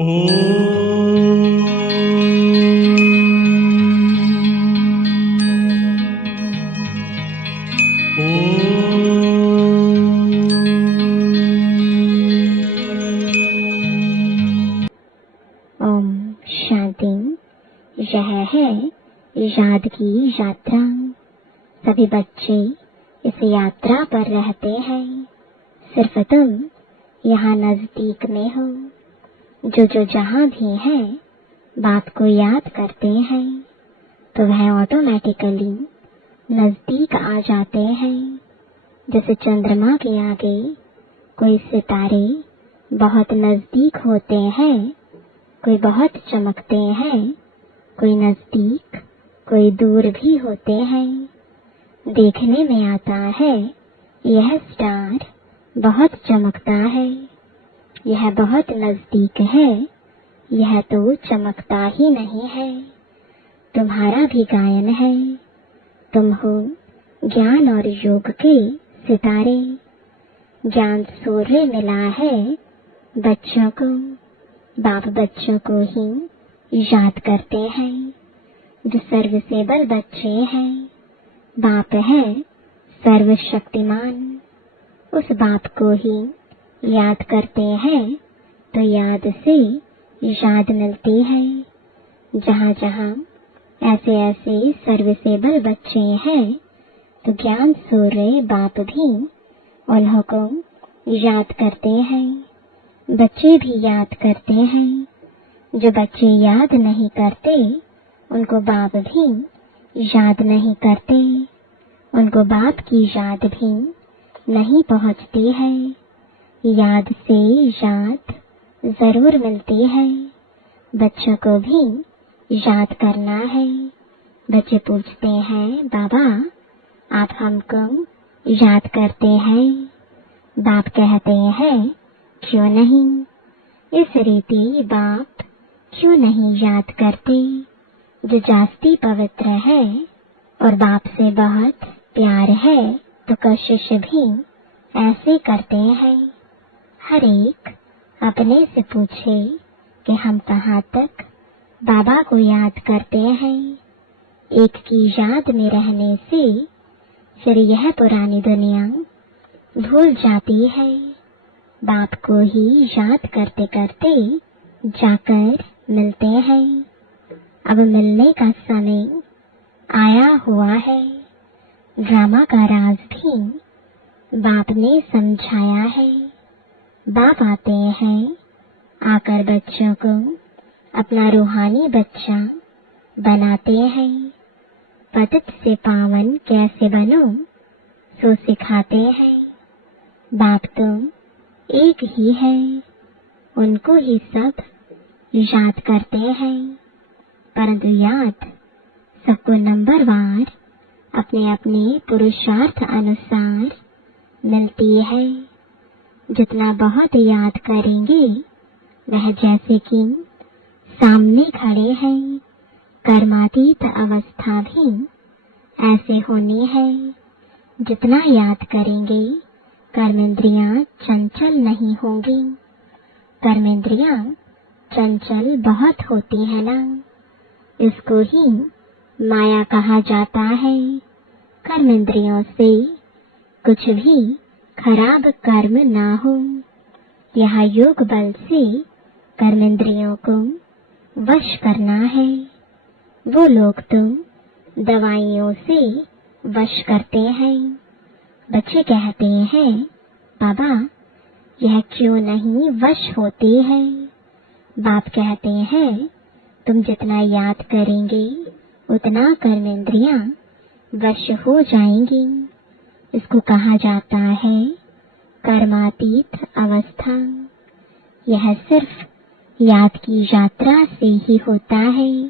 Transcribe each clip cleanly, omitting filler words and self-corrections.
ओम शांति। यह है याद की यात्रा। सभी बच्चे इस यात्रा पर रहते हैं। सिर्फ तुम यहाँ नजदीक में हो। जो जहाँ भी है बाप को याद करते हैं तो वह ऑटोमेटिकली नजदीक आ जाते हैं। जैसे चंद्रमा के आगे कोई सितारे बहुत नजदीक होते हैं, कोई बहुत चमकते हैं, कोई नजदीक कोई दूर भी होते हैं। देखने में आता है यह स्टार बहुत चमकता है, यह बहुत नजदीक है, यह तो चमकता ही नहीं है। तुम्हारा भी गायन है। तुम हो ज्ञान और योग के सितारे। ज्ञान सूर्य मिला है बच्चों को। बाप बच्चों को ही याद करते हैं। जो सर्वसेबल बच्चे हैं, बाप है सर्वशक्तिमान। उस बाप को ही याद करते हैं तो याद से याद मिलती है। जहाँ जहाँ ऐसे ऐसे सर्वसेबल बच्चे हैं तो ज्ञान सूर्य बाप भी उन्हों को याद करते हैं। बच्चे भी याद करते हैं। जो बच्चे याद नहीं करते उनको बाप भी याद नहीं करते। उनको बाप की याद भी नहीं पहुँचती है। याद से याद जरूर मिलती है। बच्चों को भी याद करना है। बच्चे पूछते हैं, बाबा आप हमको याद करते हैं? बाप कहते हैं, क्यों नहीं। इस रीति बाप क्यों नहीं याद करते? जो जास्ती पवित्र है और बाप से बहुत प्यार है तो कोशिश भी ऐसे करते हैं। हर एक अपने से पूछे कि हम कहाँ तक बाबा को याद करते हैं। एक की याद में रहने से फिर यह पुरानी दुनिया भूल जाती है। बाप को ही याद करते करते जाकर मिलते हैं। अब मिलने का समय आया हुआ है। ड्रामा का राज भी बाप ने समझाया है। बाप आते हैं, आकर बच्चों को अपना रूहानी बच्चा बनाते हैं। पतित से पावन कैसे बनो सो सिखाते हैं। बाप तो एक ही है, उनको ही सब याद करते हैं। परंतु याद सबको नंबरवार अपने अपने पुरुषार्थ अनुसार मिलती है। जितना बहुत याद करेंगे वह जैसे कि सामने खड़े हैं। कर्मातीत अवस्था भी ऐसे होनी है। जितना याद करेंगे कर्मेंद्रियां चंचल नहीं होंगी। कर्मेंद्रियां चंचल बहुत होती है ना, इसको ही माया कहा जाता है। कर्मेंद्रियों से कुछ भी खराब कर्म ना हो। यह योग बल से कर्मेंद्रियों को वश करना है। वो लोग तो दवाइयों से वश करते हैं। बच्चे कहते हैं, बाबा यह क्यों नहीं वश होती है? बाप कहते हैं, तुम जितना याद करेंगे उतना कर्मेंद्रियां वश हो जाएंगी। इसको कहा जाता है कर्मातीत अवस्था। यह सिर्फ याद की यात्रा से ही होता है।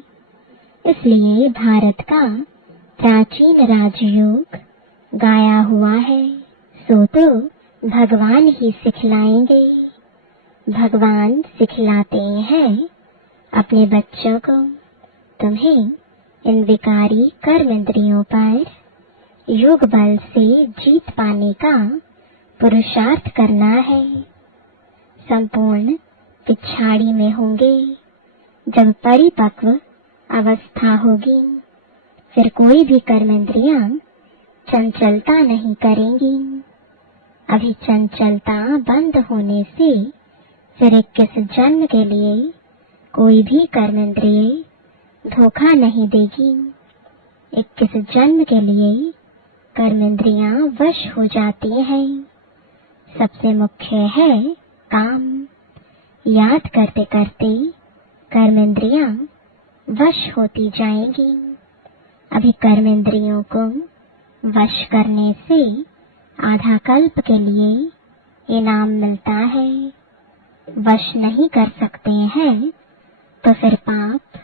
इसलिए भारत का प्राचीन राजयोग गाया हुआ है। सो तो भगवान ही सिखलाएंगे। भगवान सिखलाते हैं अपने बच्चों को, तुम्हें इन विकारी कर्म इंद्रियों पर योग बल से जीत पाने का पुरुषार्थ करना है। संपूर्ण पिछाड़ी में होंगे। जब परिपक्व अवस्था होगी फिर कोई भी कर्मेंद्रियां चंचलता नहीं करेंगी। अभी चंचलता बंद होने से फिर 21 जन्म के लिए कोई भी कर्मेंद्रिय धोखा नहीं देगी। 21 जन्म के लिए कर्मेंद्रियां वश हो जाती हैं। सबसे मुख्य है काम। याद करते करते कर्मेंद्रियां वश होती जाएंगी। अभी कर्मेंद्रियों को वश करने से आधा कल्प के लिए इनाम मिलता है। वश नहीं कर सकते हैं तो फिर पाप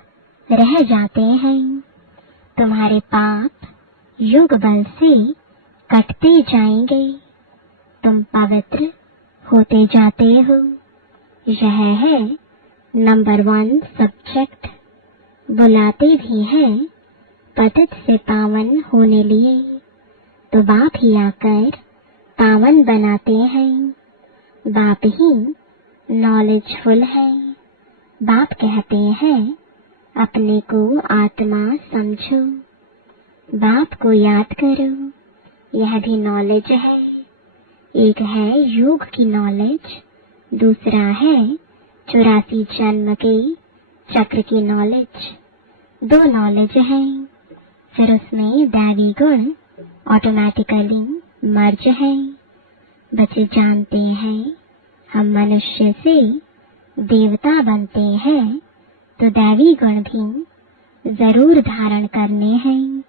रह जाते हैं। तुम्हारे पाप युग बल से कटते जाएंगे। तुम पवित्र होते जाते हो। यह है नंबर 1 सब्जेक्ट। बुलाते भी हैं पतित से पावन होने लिए, तो बाप ही आकर पावन बनाते हैं। बाप ही नॉलेजफुल है। बाप कहते हैं अपने को आत्मा समझो। बाप को याद करो। यह भी नॉलेज है। एक है योग की नॉलेज, दूसरा है 84 जन्म के चक्र की नॉलेज। 2 नॉलेज है। फिर उसमें दैवी गुण ऑटोमेटिकली मर्ज है। बच्चे जानते हैं हम मनुष्य से देवता बनते हैं तो दैवी गुण भी जरूर धारण करने हैं।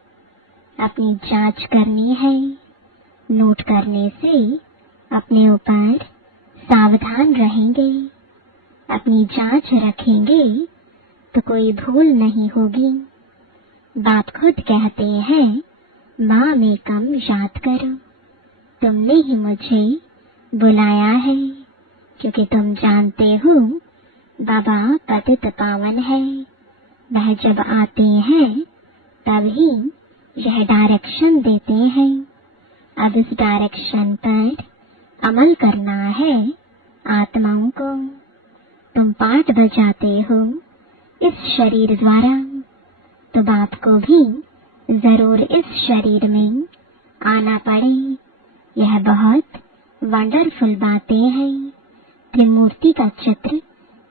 अपनी जांच करनी है। नोट करने से अपने ऊपर सावधान रहेंगे। अपनी जांच रखेंगे तो कोई भूल नहीं होगी। बाप खुद कहते हैं माँ में कम याद करो। तुमने ही मुझे बुलाया है क्योंकि तुम जानते हो बाबा पतित पावन है। वह जब आते हैं तभी यह डायरेक्शन देते हैं। अब इस डायरेक्शन पर अमल करना है आत्माओं को। तुम पाठ बजाते हो इस शरीर द्वारा, तो बाप को भी जरूर इस शरीर में आना पड़े। यह बहुत वंडरफुल बातें हैं। त्रिमूर्ति का चित्र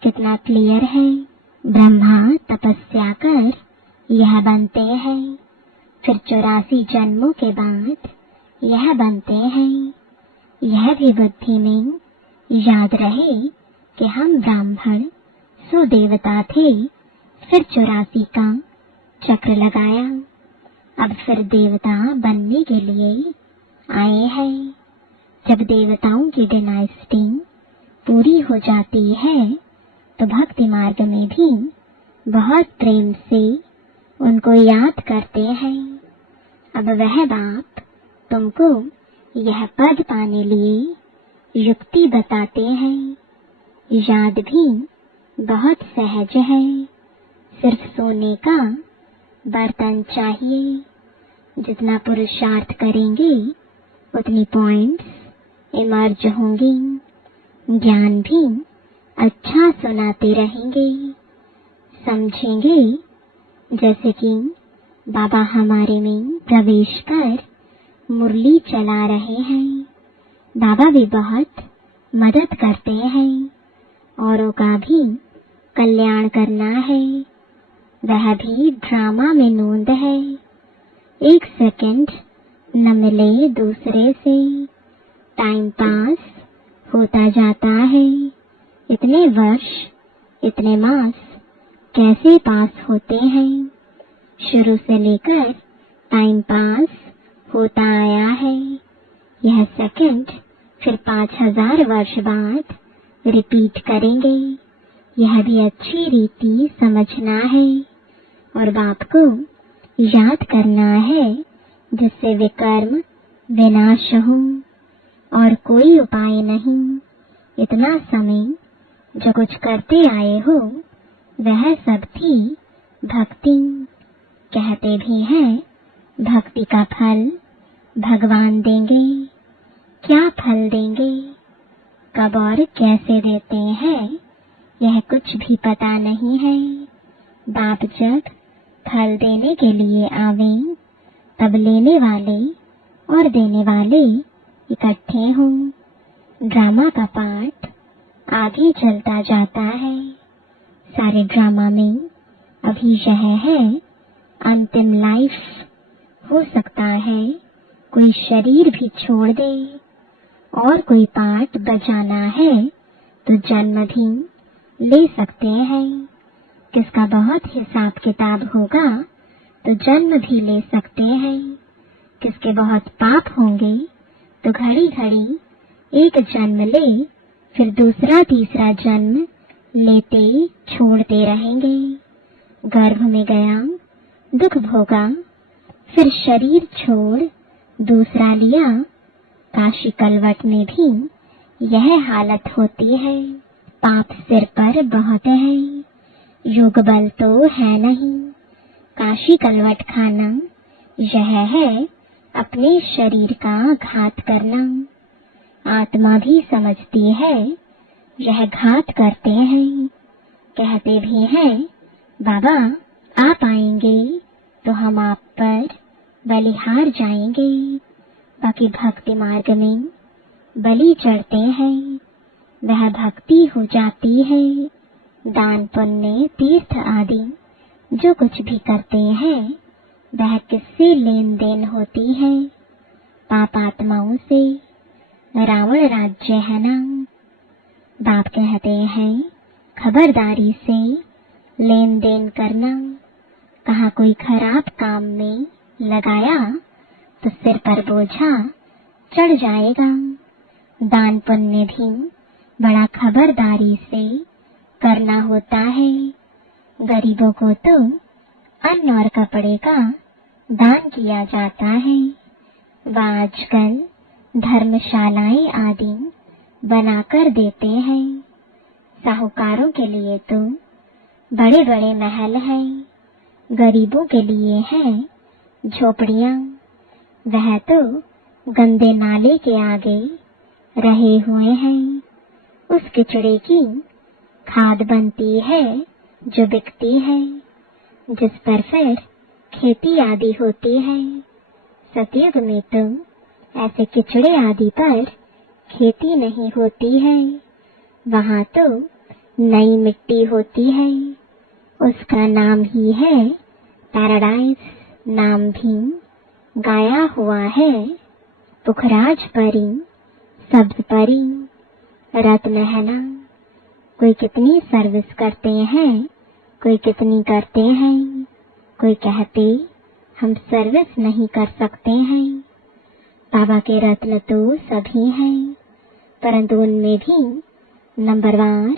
कितना क्लियर है। ब्रह्मा तपस्या कर यह बनते हैं, फिर 84 जन्मों के बाद यह बनते हैं। यह भी बुद्धि में याद रहे कि हम ब्राह्मण सुदेवता थे, फिर 84 का चक्र लगाया। अब फिर देवता बनने के लिए आए हैं। जब देवताओं की डायनेस्टी पूरी हो जाती है तो भक्ति मार्ग में भी बहुत प्रेम से उनको याद करते हैं। अब वह बाप तुमको यह पद पाने लिए युक्ति बताते हैं। याद भी बहुत सहज है। सिर्फ सोने का बर्तन चाहिए। जितना पुरुषार्थ करेंगे उतनी पॉइंट्स इमर्ज होंगी। ज्ञान भी अच्छा सुनाते रहेंगे। समझेंगे जैसे कि बाबा हमारे में प्रवेश कर मुरली चला रहे हैं। बाबा भी बहुत मदद करते हैं। औरों का भी कल्याण करना है। वह भी ड्रामा में नोंद है। 1 सेकंड न मिले दूसरे से, टाइम पास होता जाता है। इतने वर्ष, इतने मास कैसे पास होते हैं। शुरू से लेकर टाइम पास होता आया है। यह सेकंड फिर 5000 वर्ष बाद रिपीट करेंगे। यह भी अच्छी रीति समझना है और बाप को याद करना है जिससे विकर्म विनाश हो। और कोई उपाय नहीं। इतना समय जो कुछ करते आए हो वह सब थी भक्ति। कहते भी हैं भक्ति का फल भगवान देंगे। क्या फल देंगे, कब और कैसे देते हैं यह कुछ भी पता नहीं है। बाप जब फल देने के लिए आवे तब लेने वाले और देने वाले इकट्ठे हों। ड्रामा का पार्ट आगे चलता जाता है। सारे ड्रामा में अभी यह है अंतिम लाइफ। हो सकता है कोई शरीर भी छोड़ दे और कोई पार्ट बजाना है तो जन्म भी ले सकते हैं। किसका बहुत हिसाब किताब होगा तो जन्म भी ले सकते हैं। किसके बहुत पाप होंगे तो घड़ी घड़ी एक जन्म ले फिर दूसरा तीसरा जन्म लेते छोड़ते रहेंगे। गर्भ में गया दुख भोगा फिर शरीर छोड़ दूसरा लिया। काशी कलवट में भी यह हालत होती है। पाप सिर पर बहुत है, योग बल तो है नहीं। काशी कलवट खाना यह है अपने शरीर का घात करना। आत्मा भी समझती है यह घात करते हैं। कहते भी हैं बाबा आप आएंगे तो हम आप पर बलिहार जाएंगे। बाकी भक्ति मार्ग में बलि चढ़ते हैं, वह भक्ति हो जाती है। दान पुण्य तीर्थ आदि जो कुछ भी करते हैं वह किससे लेन देन होती है? पापात्माओं से। रावण राज्य है ना। बाप कहते हैं खबरदारी से लेन देन करना। कहा कोई खराब काम में लगाया तो सिर पर बोझा चढ़ जाएगा। दान पुण्य भी बड़ा खबरदारी से करना होता है। गरीबों को तो अन्न और कपड़े का दान किया जाता है। वह आजकल धर्मशालाएं आदि बनाकर देते हैं। साहूकारों के लिए तो बड़े बड़े महल हैं, गरीबों के लिए हैं झोपड़ियां। वह तो गंदे नाले के आगे रहे हुए हैं। उस किचड़े की खाद बनती है जो बिकती है, जिस पर फिर खेती आदि होती है। सतयुग में तो ऐसे किचड़े आदि पर खेती नहीं होती है। वहां तो नई मिट्टी होती है। उसका नाम ही है पैराडाइज। नाम भी गाया हुआ है पुखराज परी, सब्ज परी, रत्न है ना। कोई कितनी सर्विस करते हैं, कोई कितनी करते हैं। कोई कहते हम सर्विस नहीं कर सकते हैं। बाबा के रत्न तो सभी हैं, परंतु उनमें भी नंबरवार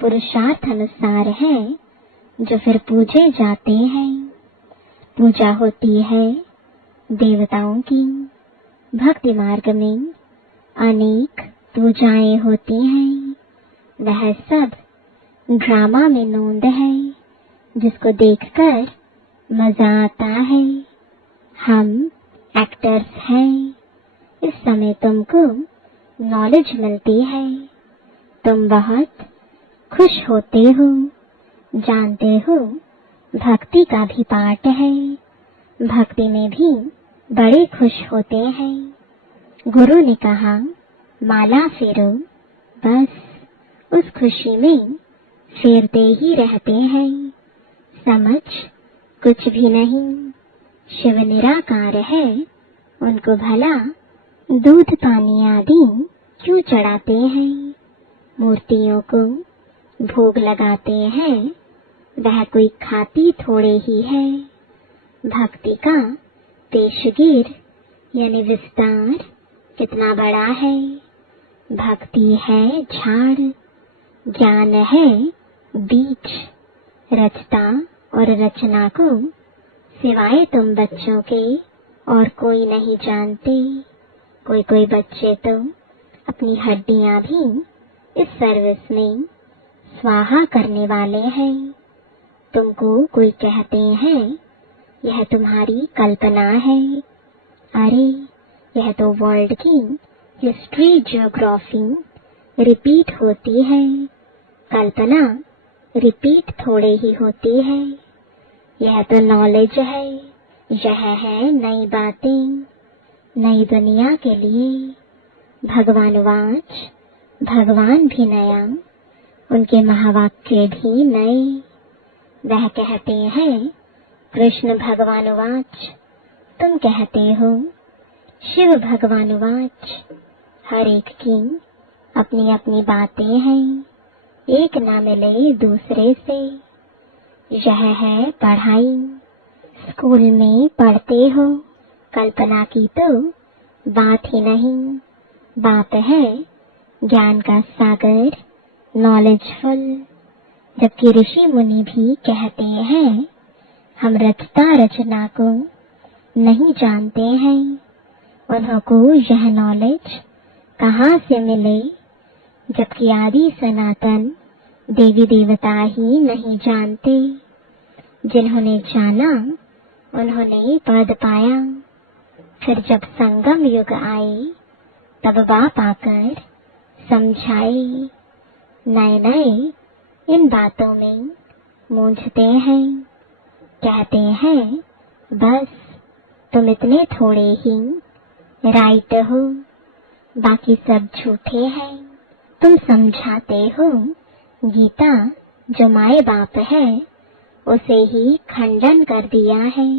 पुरुषार्थ अनुसार है जो फिर पूजे जाते हैं। पूजा होती है देवताओं की। भक्ति मार्ग में अनेक पूजाएं होती हैं। वह सब ड्रामा में नोंद है, जिसको देखकर मजा आता है। हम एक्टर्स हैं। इस समय तुमको नॉलेज मिलती है, तुम बहुत खुश होते हो। जानते हो भक्ति का भी पाठ है। भक्ति में भी बड़े खुश होते हैं। गुरु ने कहा माला फेरो, बस उस खुशी में फेरते ही रहते हैं। समझ कुछ भी नहीं। शिव निराकार है, उनको भला दूध पानी आदि क्यों चढ़ाते हैं? मूर्तियों को भोग लगाते हैं, वह कोई खाती थोड़े ही है। भक्ति का पेशगीर यानी विस्तार कितना बड़ा है। भक्ति है झाड़, ज्ञान है बीज। रचता और रचना को सिवाय तुम बच्चों के और कोई नहीं जानते। कोई कोई बच्चे तो अपनी हड्डियां भी इस सर्विस में स्वाहा करने वाले हैं। तुमको कोई कहते हैं यह तुम्हारी कल्पना है। अरे यह तो वर्ल्ड की हिस्ट्री ज्योग्राफी रिपीट होती है। कल्पना रिपीट थोड़े ही होती है। यह तो नॉलेज है, यह है नई बातें, नई दुनिया के लिए। भगवानुवाच, भगवान भी नया, उनके महावाक्य भी नए। वह कहते हैं, कृष्ण भगवानुवाच, तुम कहते हो। शिव भगवानुवाच, हर एक की अपनी अपनी बातें हैं, एक ना मिले दूसरे से। यह है पढ़ाई, स्कूल में पढ़ते हो, कल्पना की तो बात ही नहीं। बाप है ज्ञान का सागर, नॉलेजफुल। जबकि ऋषि मुनि भी कहते हैं, हम रचता रचना को नहीं जानते हैं, उन्हों को यह नॉलेज कहाँ से मिले। जबकि आदि सनातन देवी देवता ही नहीं जानते। जिन्होंने जाना उन्होंने पद पाया। फिर जब संगम युग आए, तब बाप आकर समझाए। नए नए इन बातों में मूंझते हैं, कहते हैं बस तुम इतने थोड़े ही राइट हो, बाकी सब झूठे हैं। तुम समझाते हो गीता जो माए बाप है उसे ही खंडन कर दिया है,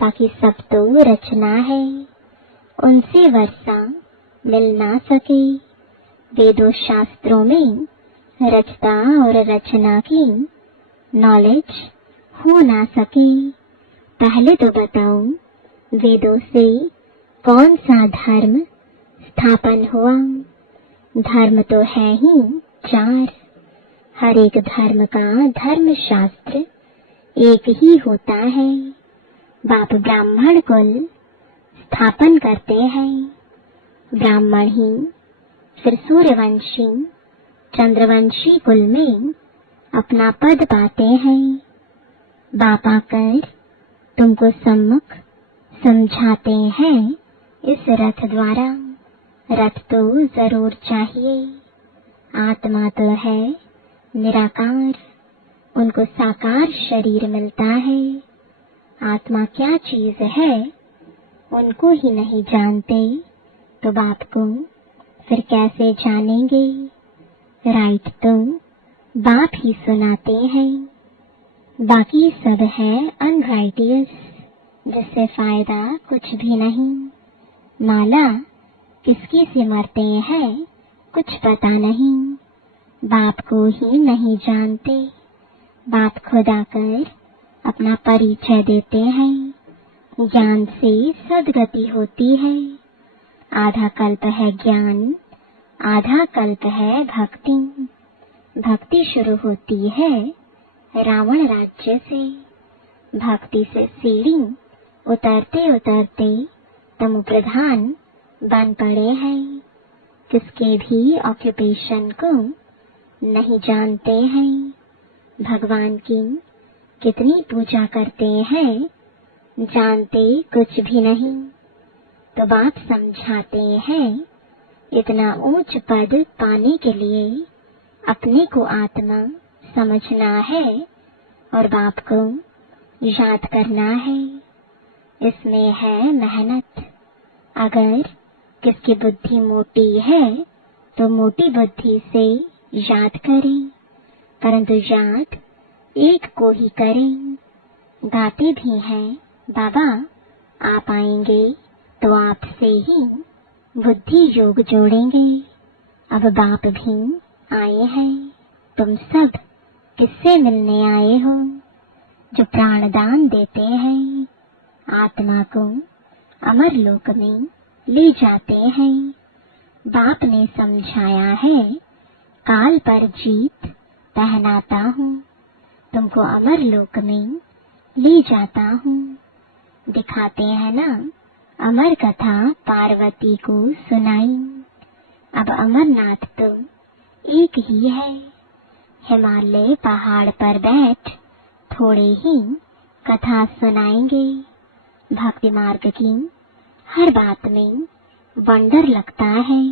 बाकी सब तो रचना है, उनसे वर्षा मिल ना सके। वेदों शास्त्रों में रचता और रचना की नॉलेज हो ना सके। पहले तो बताओ वेदों से कौन सा धर्म स्थापन हुआ। धर्म तो है ही चार, हर एक धर्म का धर्म शास्त्र एक ही होता है। बाप ब्राह्मण कुल स्थापन करते हैं, ब्राह्मण ही फिर सूर्यवंशी चंद्रवंशी कुल में अपना पद पाते हैं। बाप आकर तुमको सम्मुख समझाते हैं इस रथ द्वारा। रथ तो जरूर चाहिए, आत्मा तो है निराकार, उनको साकार शरीर मिलता है। आत्मा क्या चीज है उनको ही नहीं जानते, तो बाप को फिर कैसे जानेंगे। राइट तो बाप ही सुनाते हैं, बाकी सब है अनराइटियस, जिससे फायदा कुछ भी नहीं। माला किसकी सिमरते हैं कुछ पता नहीं, बाप को ही नहीं जानते। बाप खुद आकर अपना परिचय देते हैं, ज्ञान से सद्गति होती है। आधा कल्प है ज्ञान, आधा कल्प है भक्ति। भक्ति शुरू होती है रावण राज्य से। भक्ति से सीढ़ी उतरते उतरते तमु प्रधान बन पड़े हैं। किसके भी ऑक्यूपेशन को नहीं जानते हैं। भगवान की कितनी पूजा करते हैं जानते कुछ भी नहीं। तो बाप समझाते हैं, इतना ऊंच पद पाने के लिए अपने को आत्मा समझना है और बाप को याद करना है। इसमें है मेहनत। अगर किसकी बुद्धि मोटी है तो मोटी बुद्धि से याद करें, परंतु याद एक को ही करें। गाते भी हैं, बाबा आप आएंगे तो आपसे ही बुद्धि योग जोड़ेंगे। अब बाप भी आए हैं, तुम सब किससे मिलने आए हो? जो प्राणदान देते हैं, आत्मा को अमर लोक में ले जाते हैं। बाप ने समझाया है, काल पर जीत पहनाता हूँ, तुमको अमर लोक में ले जाता हूँ। दिखाते हैं ना अमर कथा पार्वती को सुनाई। अब अमरनाथ तो एक ही है। हिमालय पहाड़ पर बैठ थोड़े ही कथा सुनाएंगे। भक्ति मार्ग की हर बात में वंडर लगता है।